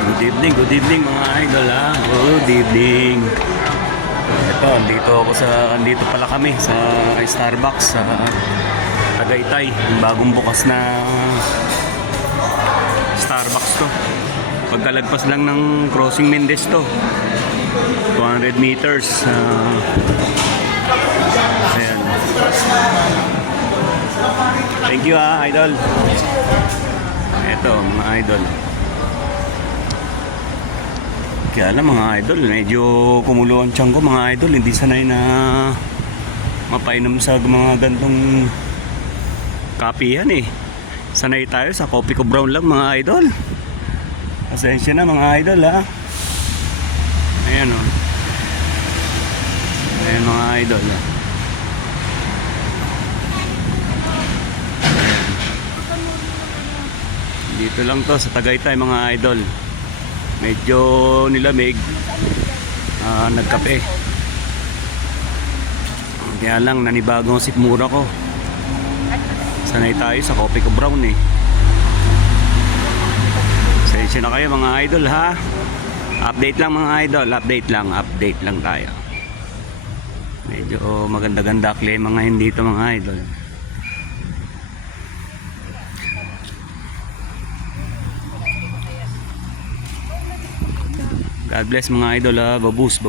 Good evening mga idol ha. Good evening. Ito, andito pala kami sa Starbucks sa Tagaytay. Yung bagong bukas na Starbucks to. Pagkalagpas lang ng Crossing Mendez to. 200 meters. Ayan. Thank you ha, idol. Ito, mga idol. Kaya lang mga idol, medyo kumulo ang tiyan ko mga idol. Hindi sanay na mapainom sa mga gantong kapihan eh. Sanay tayo sa coffee ko brown lang mga idol. Pasensya na mga idol ha. Ayan o. Ayan mga idol ha. Dito lang to sa Tagaytay mga idol. Medyo nilamig. Nagkape. Kaya lang nanibagong sikmura ko. Sanay tayo sa coffee ko brown eh. Pasensya na kayo mga idol ha. Update lang mga idol. Update lang tayo. Medyo maganda-ganda klima ngayon dito mga idol. God bless mga idol ha. Babus.